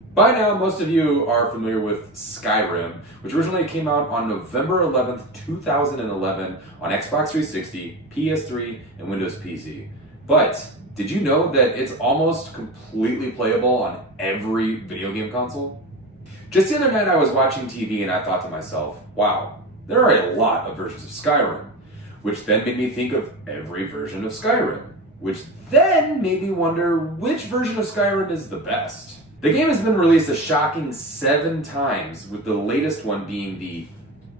By now, most of you are familiar with Skyrim, which originally came out on November 11th, 2011 on Xbox 360, PS3, and Windows PC. But did you know that it's almost completely playable on every video game console? Just the other night I was watching TV and I thought to myself, wow, there are a lot of versions of Skyrim, which then made me think of every version of Skyrim, which then made me wonder which version of Skyrim is the best. The game has been released a shocking 7 times, with the latest one being the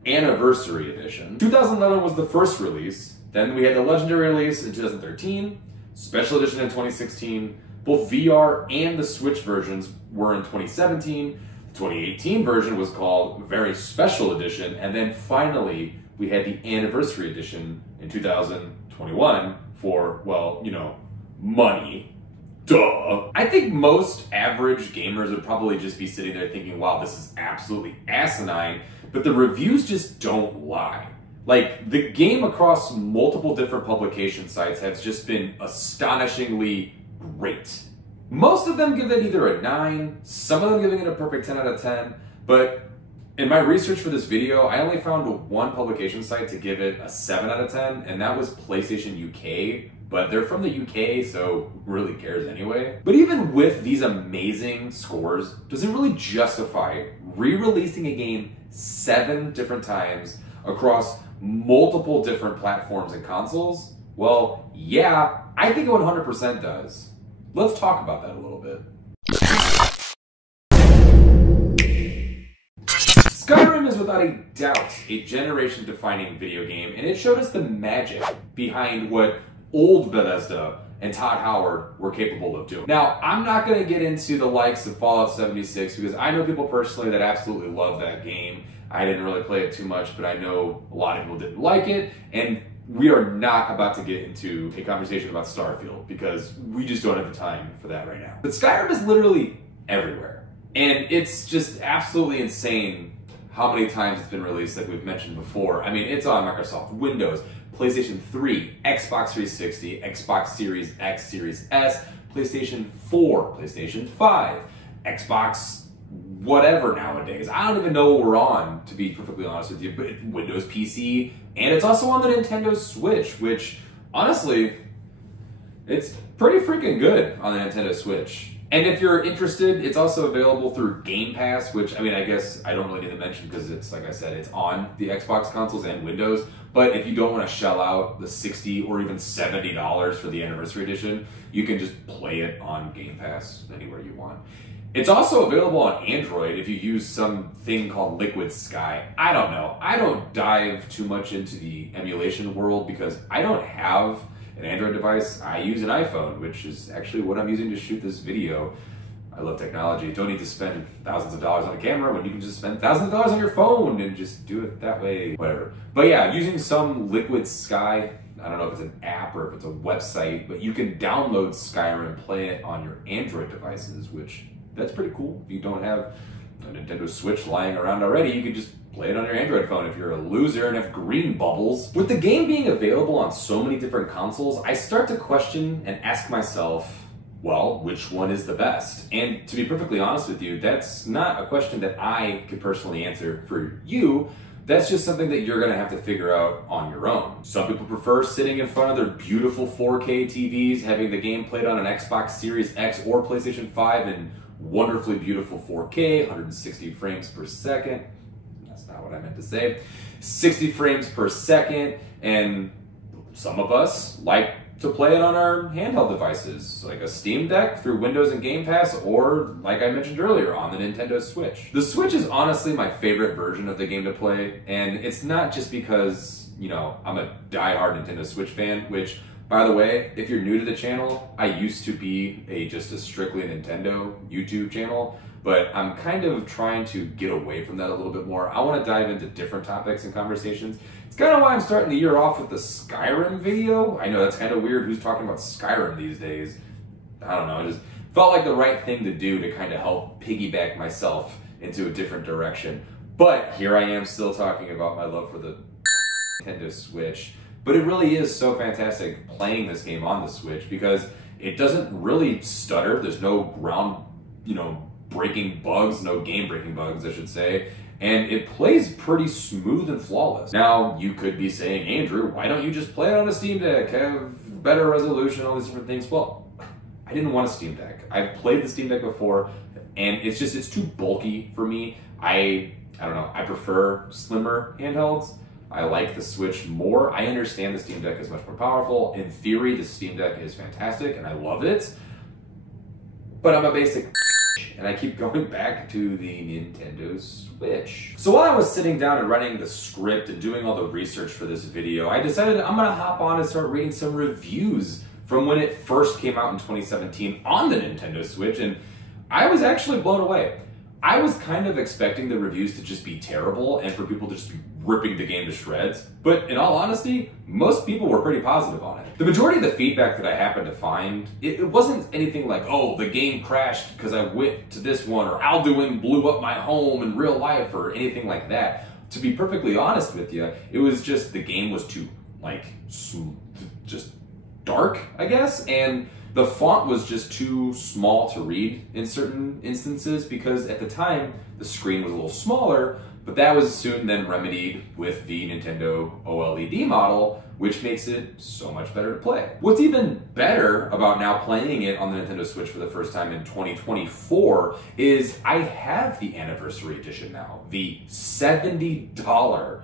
Anniversary Edition. 2011 was the first release, then we had the Legendary release in 2013, Special Edition in 2016, both VR and the Switch versions were in 2017, the 2018 version was called Very Special Edition, and then finally we had the Anniversary Edition in 2021 for, well, you know, money. Duh. I think most average gamers would probably just be sitting there thinking, wow, this is absolutely asinine, but the reviews just don't lie. Like, the game across multiple different publication sites has just been astonishingly great. Most of them give it either a 9, some of them giving it a perfect 10 out of 10, but in my research for this video, I only found one publication site to give it a 7 out of 10, and that was PlayStation UK. But they're from the UK, so who really cares anyway? But even with these amazing scores, does it really justify re-releasing a game 7 different times across multiple different platforms and consoles? Well, yeah, I think it 100% does. Let's talk about that a little bit. Skyrim is without a doubt a generation-defining video game, and it showed us the magic behind what old Bethesda and Todd Howard were capable of doing. Now, I'm not going to get into the likes of Fallout 76 because I know people personally that absolutely love that game. I didn't really play it too much, but I know a lot of people didn't like it, and we are not about to get into a conversation about Starfield because we just don't have the time for that right now. But Skyrim is literally everywhere, and it's just absolutely insane how many times it's been released, like we've mentioned before. I mean, it's on Microsoft Windows, PlayStation 3, Xbox 360, Xbox Series X, Series S, PlayStation 4, PlayStation 5, Xbox whatever nowadays. I don't even know what we're on, to be perfectly honest with you, but Windows PC, and it's also on the Nintendo Switch, which, honestly, it's pretty freaking good on the Nintendo Switch. And if you're interested, it's also available through Game Pass, which, I mean, I guess I don't really need to mention because it's, like I said, it's on the Xbox consoles and Windows. But if you don't want to shell out the $60 or even $70 for the Anniversary Edition, you can just play it on Game Pass anywhere you want. It's also available on Android if you use something called Liquid Sky. I don't know. I don't dive too much into the emulation world because I don't have an Android device. I use an iPhone, which is actually what I'm using to shoot this video. I love technology. Don't need to spend thousands of dollars on a camera when you can just spend thousands of dollars on your phone and just do it that way, whatever. But yeah, using some Liquid Sky, I don't know if it's an app or if it's a website, but you can download Skyrim and play it on your Android devices, which that's pretty cool. If you don't have a Nintendo Switch lying around already, you can just play it on your Android phone if you're a loser and have green bubbles. With the game being available on so many different consoles, I start to question and ask myself, well, which one is the best? And to be perfectly honest with you, that's not a question that I could personally answer for you. That's just something that you're gonna have to figure out on your own. Some people prefer sitting in front of their beautiful 4K TVs, having the game played on an Xbox Series X or PlayStation 5 in wonderfully beautiful 4K, 160 frames per second. That's not what I meant to say. 60 frames per second, and some of us like to play it on our handheld devices, like a Steam Deck through Windows and Game Pass, or like I mentioned earlier, on the Nintendo Switch. The Switch is honestly my favorite version of the game to play, and it's not just because, you know, I'm a diehard Nintendo Switch fan, which, by the way, if you're new to the channel, I used to be just a strictly Nintendo YouTube channel, but I'm kind of trying to get away from that a little bit more. I want to dive into different topics and conversations. It's kind of why I'm starting the year off with the Skyrim video. I know that's kind of weird. Who's talking about Skyrim these days? I don't know. It just felt like the right thing to do to kind of help piggyback myself into a different direction. But here I am still talking about my love for the Nintendo Switch. But it really is so fantastic playing this game on the Switch because it doesn't really stutter. There's no ground, breaking bugs, no game breaking bugs, I should say. And it plays pretty smooth and flawless. Now, you could be saying, Andrew, why don't you just play it on a Steam Deck, have better resolution, all these different things? Well, I didn't want a Steam Deck. I've played the Steam Deck before, and it's too bulky for me. I don't know, I prefer slimmer handhelds. I like the Switch more. I understand the Steam Deck is much more powerful. In theory, the Steam Deck is fantastic, and I love it. But I'm a basic and I keep going back to the Nintendo Switch. So while I was sitting down and writing the script and doing all the research for this video, I decided I'm gonna hop on and start reading some reviews from when it first came out in 2017 on the Nintendo Switch, and I was actually blown away. I was kind of expecting the reviews to just be terrible and for people to just be ripping the game to shreds, but in all honesty, most people were pretty positive on it. The majority of the feedback that I happened to find, it wasn't anything like, oh, the game crashed because I went to this one, or Alduin blew up my home in real life, or anything like that. To be perfectly honest with you, it was just the game was too, like, just dark, I guess, and the font was just too small to read in certain instances because at the time the screen was a little smaller, but that was soon then remedied with the Nintendo OLED model, which makes it so much better to play. What's even better about now playing it on the Nintendo Switch for the first time in 2024 is I have the Anniversary Edition now, the $70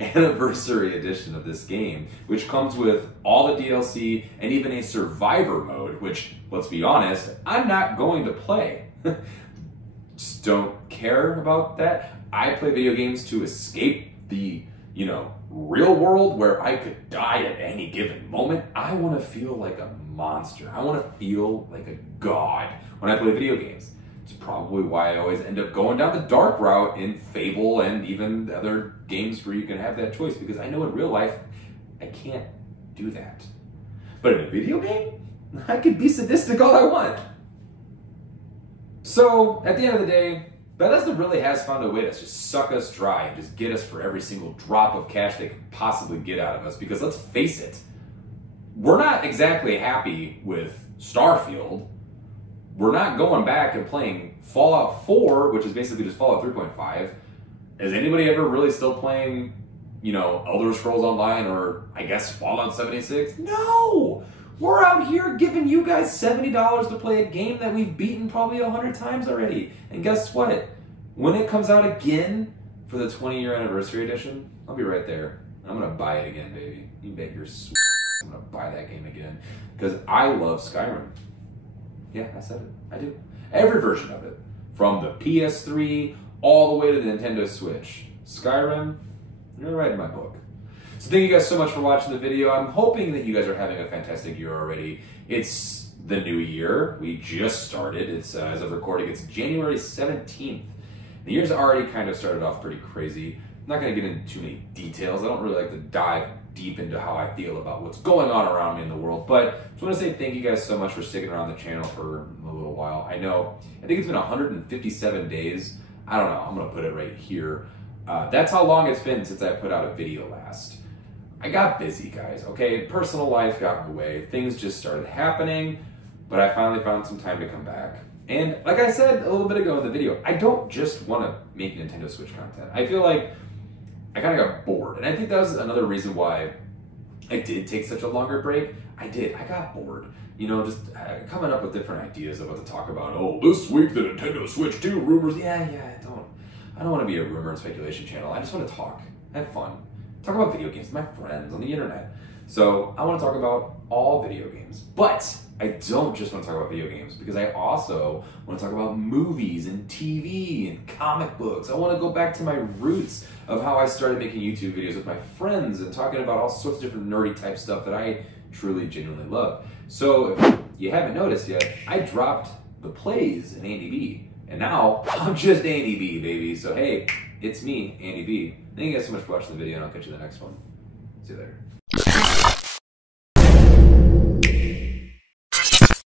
Anniversary Edition of this game, which comes with all the DLC and even a survivor mode, which, let's be honest, I'm not going to play. Just don't care about that. I play video games to escape the, real world where I could die at any given moment. I want to feel like a monster. I want to feel like a god when I play video games. It's probably why I always end up going down the dark route in Fable and even the other games where you can have that choice, because I know in real life, I can't do that. But in a video game, I could be sadistic all I want. So, at the end of the day, Bethesda really has found a way to just suck us dry and just get us for every single drop of cash they could possibly get out of us, because let's face it, we're not exactly happy with Starfield. We're not going back and playing Fallout 4, which is basically just Fallout 3.5. Is anybody ever really still playing, Elder Scrolls Online or, I guess, Fallout 76? No! We're out here giving you guys $70 to play a game that we've beaten probably 100 times already. And guess what? When it comes out again for the 20-year anniversary edition, I'll be right there. I'm going to buy it again, baby. You bet your sweet I'm going to buy that game again. Because I love Skyrim. Yeah, I said it. I do. Every version of it. From the PS3 all the way to the Nintendo Switch. Skyrim, you're right in my book. So thank you guys so much for watching the video. I'm hoping that you guys are having a fantastic year already. It's the new year. We just started. It's as of recording, it's January 17th. The year's already kind of started off pretty crazy. I'm not going to get into too many details. I don't really like to dive deep into how I feel about what's going on around me in the world, but I just want to say thank you guys so much for sticking around the channel for a little while. I think it's been 157 days. I don't know, I'm going to put it right here. That's how long it's been since I put out a video last. I got busy, guys, okay? Personal life got in the way. Things just started happening, but I finally found some time to come back. And like I said a little bit ago in the video, I don't just want to make Nintendo Switch content. I feel like I kind of got bored. And I think that was another reason why I did take such a longer break. I got bored. Just coming up with different ideas of what to talk about. Oh, this week the Nintendo Switch 2 rumors. Yeah, I don't want to be a rumor and speculation channel. I just want to talk, have fun, talk about video games with my friends on the internet. So I want to talk about all video games, but I don't just want to talk about video games, because I also want to talk about movies and TV and comic books. I want to go back to my roots of how I started making YouTube videos with my friends and talking about all sorts of different nerdy type stuff that I truly, genuinely love. So if you haven't noticed yet, I dropped the plays in AndyB, and now I'm just AndyB, baby. So hey, it's me, AndyB. Thank you guys so much for watching the video, and I'll catch you in the next one. See you later.